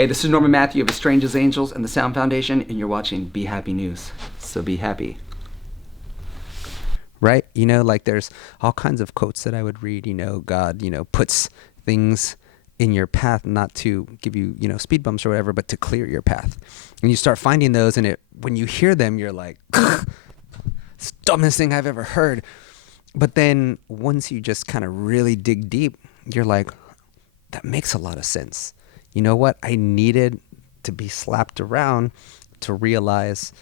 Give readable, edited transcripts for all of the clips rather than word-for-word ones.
Hey, this is Norman Matthew of As Strange as Angels and the Sound Foundation, and you're watching Be Happy News. So be happy. Right? You know, like there's all kinds of quotes that I would read, you know, God, you know, puts things in your path not to give you, you know, speed bumps or whatever, but to clear your path. And you start finding those, and when you hear them, you're like, it's the dumbest thing I've ever heard. But then once you just kind of really dig deep, you're like, that makes a lot of sense. You know what? I needed to be slapped around to realize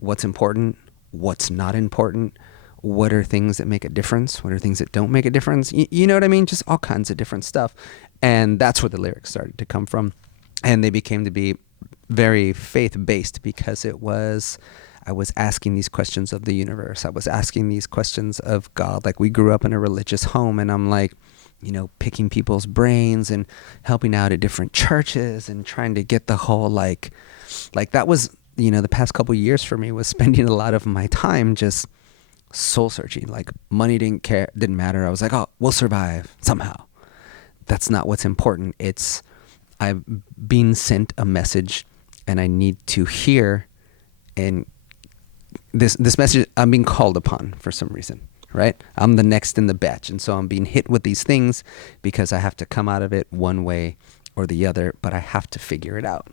what's important, what's not important, what are things that make a difference, what are things that don't make a difference. You know what I mean? Just all kinds of different stuff. And that's where the lyrics started to come from. And they became to be very faith-based because I was asking these questions of the universe. I was asking these questions of God. Like, we grew up in a religious home, and I'm like, you know, picking people's brains and helping out at different churches and trying to get the whole like that was, you know, the past couple of years for me was spending a lot of my time just soul searching. Like, money didn't matter. I was like, oh, we'll survive somehow. That's not what's important. It's I've been sent a message and I need to hear, and this message, I'm being called upon for some reason. Right? I'm the next in the batch. And so I'm being hit with these things because I have to come out of it one way or the other, but I have to figure it out.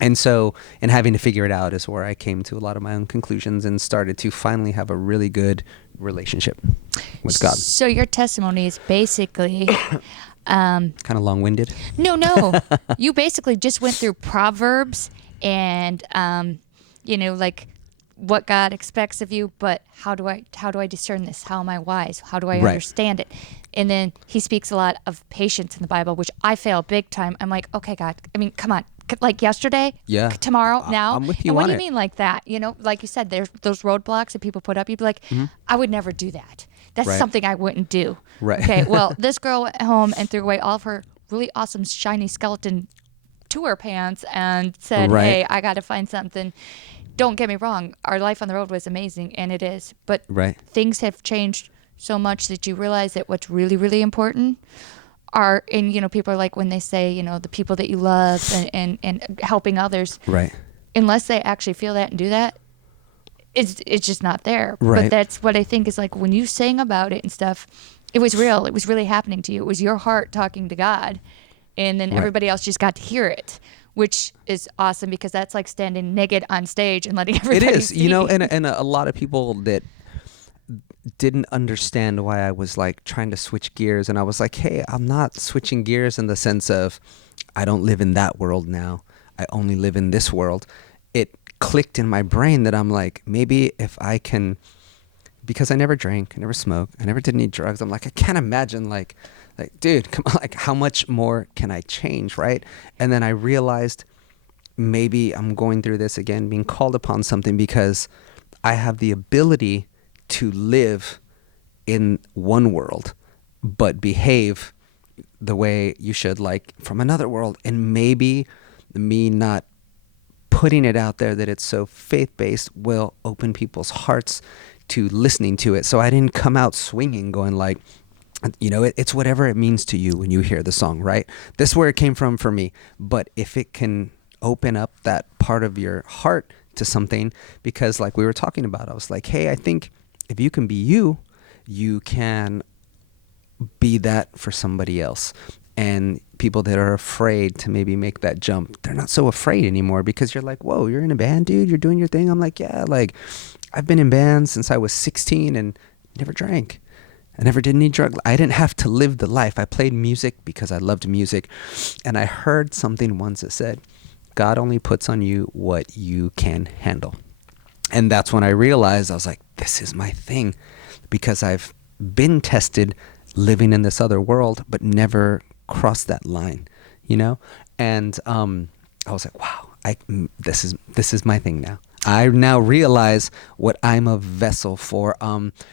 And so, in having to figure it out is where I came to a lot of my own conclusions and started to finally have a really good relationship with God. So your testimony is basically... kind of long-winded. No. You basically just went through Proverbs and, you know, like... what God expects of you, but how do I discern this? How am I wise? How do I understand it? And then he speaks a lot of patience in the Bible, which I fail big time. I'm like, okay, God, I mean, come on. Like yesterday, tomorrow, now. I'm with you and what on do you it. mean like that? You know, like you said, there's those roadblocks that people put up. You'd be like, I would never do that. That's something I wouldn't do. Right. Okay, well, this girl went home and threw away all of her really awesome shiny skeleton tour pants and said, hey, I got to find something. Don't get me wrong, our life on the road was amazing, and it is. But things have changed so much that you realize that what's really, really important are, and, you know, people are like when they say, you know, the people that you love and helping others. Right. Unless they actually feel that and do that, it's just not there. Right. But that's what I think is like when you sang about it and stuff, it was real. It was really happening to you. It was your heart talking to God, and then everybody else just got to hear it. Which is awesome because that's like standing naked on stage and letting everybody It is, see. you know, and a lot of people that didn't understand why I was like trying to switch gears, and I was like, hey, I'm not switching gears in the sense of I don't live in that world now. I only live in this world. It clicked in my brain that I'm like, maybe if I can, because I never drank, I never smoked, I never did any drugs. I'm like, I can't imagine like, dude, come on, like how much more can I change, right? And then I realized maybe I'm going through this again, being called upon something because I have the ability to live in one world, but behave the way you should, like from another world. And maybe me not putting it out there that it's so faith-based will open people's hearts to listening to it. So I didn't come out swinging going like, you know, it's whatever it means to you when you hear the song, right? This is where it came from for me. But if it can open up that part of your heart to something, because like we were talking about, I was like, hey, I think if you can be you, you can be that for somebody else. And people that are afraid to maybe make that jump, they're not so afraid anymore because you're like, whoa, you're in a band, dude, you're doing your thing. I'm like, yeah, like I've been in bands since I was 16 and never drank. I never did any drugs. I didn't have to live the life. I played music because I loved music. And I heard something once that said, God only puts on you what you can handle. And that's when I realized, I was like, this is my thing. Because I've been tested living in this other world, but never crossed that line, you know? And I was like, wow, this is my thing now. I now realize what I'm a vessel for.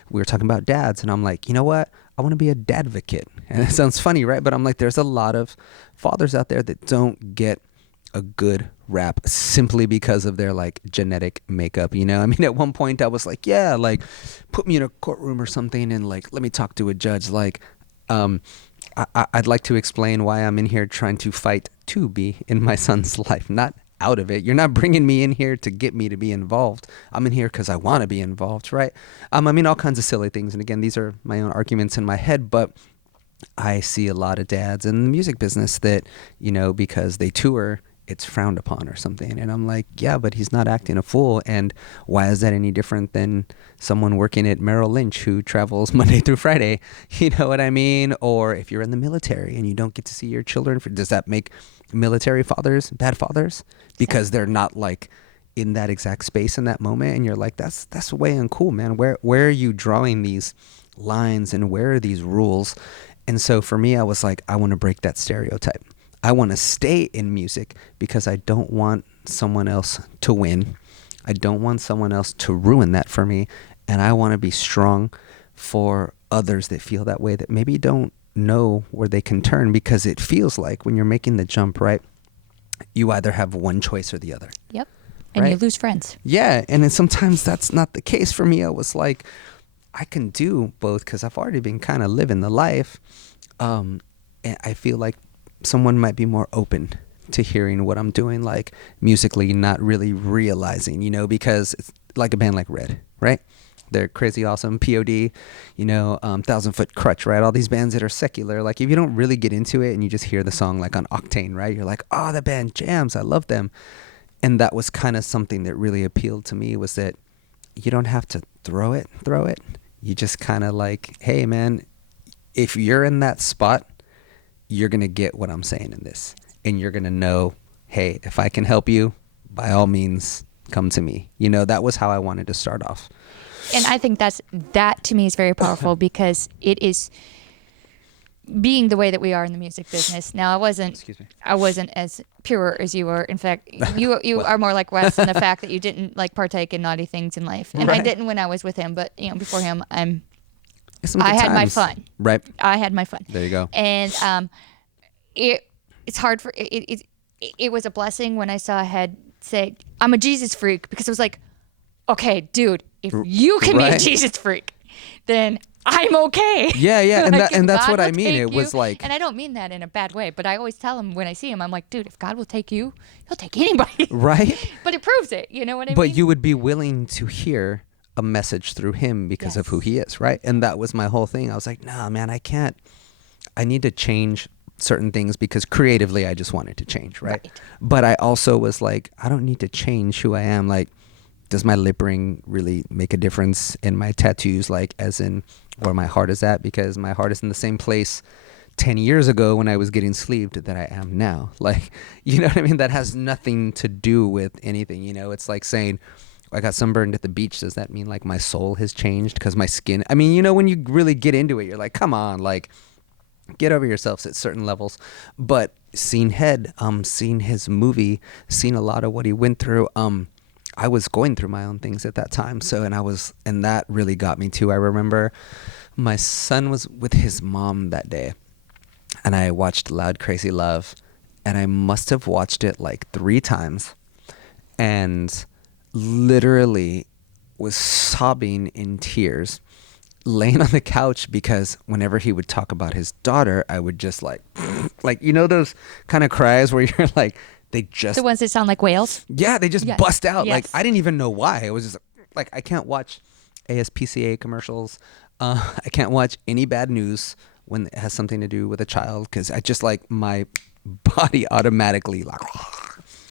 We were talking about dads, and I'm like, you know what? I want to be a dadvocate. And it sounds funny, right? But I'm like, there's a lot of fathers out there that don't get a good rap simply because of their like genetic makeup, you know? I mean, at one point I was like, yeah, like put me in a courtroom or something and like, let me talk to a judge. Like, I'd like to explain why I'm in here trying to fight to be in my son's life, not out of it. You're not bringing me in here to get me to be involved. I'm in here because I want to be involved, right? I mean, all kinds of silly things. And again, these are my own arguments in my head, but I see a lot of dads in the music business that, you know, because they tour, it's frowned upon or something. And I'm like, yeah, but he's not acting a fool. And why is that any different than someone working at Merrill Lynch who travels Monday through Friday? You know what I mean? Or if you're in the military and you don't get to see your children, does that make military fathers bad fathers? Because they're not like in that exact space in that moment. And you're like, that's way uncool, man. Where are you drawing these lines and where are these rules? And so for me, I was like, I want to break that stereotype. I want to stay in music because I don't want someone else to win. I don't want someone else to ruin that for me. And I want to be strong for others that feel that way, that maybe don't know where they can turn, because it feels like when you're making the jump, right, you either have one choice or the other. Yep. And right? you lose friends. Yeah. And then sometimes that's not the case for me. I was like, I can do both because I've already been kind of living the life. And I feel like someone might be more open to hearing what I'm doing, like musically, not really realizing, you know, because it's like a band like Red, right? They're crazy awesome. POD, you know, 1,000 Foot Crutch, right? All these bands that are secular, like if you don't really get into it and you just hear the song like on Octane, right? You're like, oh, that band jams. I love them. And that was kind of something that really appealed to me, was that you don't have to throw it. You just kind of like, hey, man, if you're in that spot, you're going to get what I'm saying in this. And you're going to know, hey, if I can help you, by all means, come to me. You know, that was how I wanted to start off. And I think that to me is very powerful because it is being the way that we are in the music business. Now, I wasn't as pure as you were. In fact, you are more like Wes in the fact that you didn't like partake in naughty things in life. And I didn't when I was with him, but you know, before him, I had my fun. Right. I had my fun. There you go. And it's hard for it was a blessing when I saw a head say, I'm a Jesus freak, because it was like, okay, dude, if you can be a Jesus freak, then I'm okay. Yeah, Like, and that's God what I will mean. take It was you- like, and I don't mean that in a bad way, but I always tell him when I see him, I'm like, dude, if God will take you, he'll take anybody. right? But it proves it. You know what I mean? But you would be willing to hear a message through him because of who he is, right? And that was my whole thing. I was like, nah, man, I need to change certain things because creatively I just wanted to change, right? But I also was like, I don't need to change who I am. Like, does my lip ring really make a difference in my tattoos, like as in where my heart is at? Because my heart is in the same place 10 years ago when I was getting sleeved that I am now. Like, you know what I mean? That has nothing to do with anything, you know? It's like saying, I got sunburned at the beach. Does that mean like my soul has changed because my skin? I mean, you know, when you really get into it, you're like, come on, like, get over yourselves at certain levels. But seen Head, seen his movie, seen a lot of what he went through. I was going through my own things at that time. So, and that really got me too. I remember my son was with his mom that day and I watched Loud Crazy Love, and I must have watched it like 3 times and literally was sobbing in tears, laying on the couch, because whenever he would talk about his daughter, I would just like, you know, those kind of cries where you're like, they just, the ones that sound like whales. yeah, they just bust out. Yes. Like, I didn't even know why. It was just like, I can't watch ASPCA commercials. I can't watch any bad news when it has something to do with a child, because I just like, my body automatically like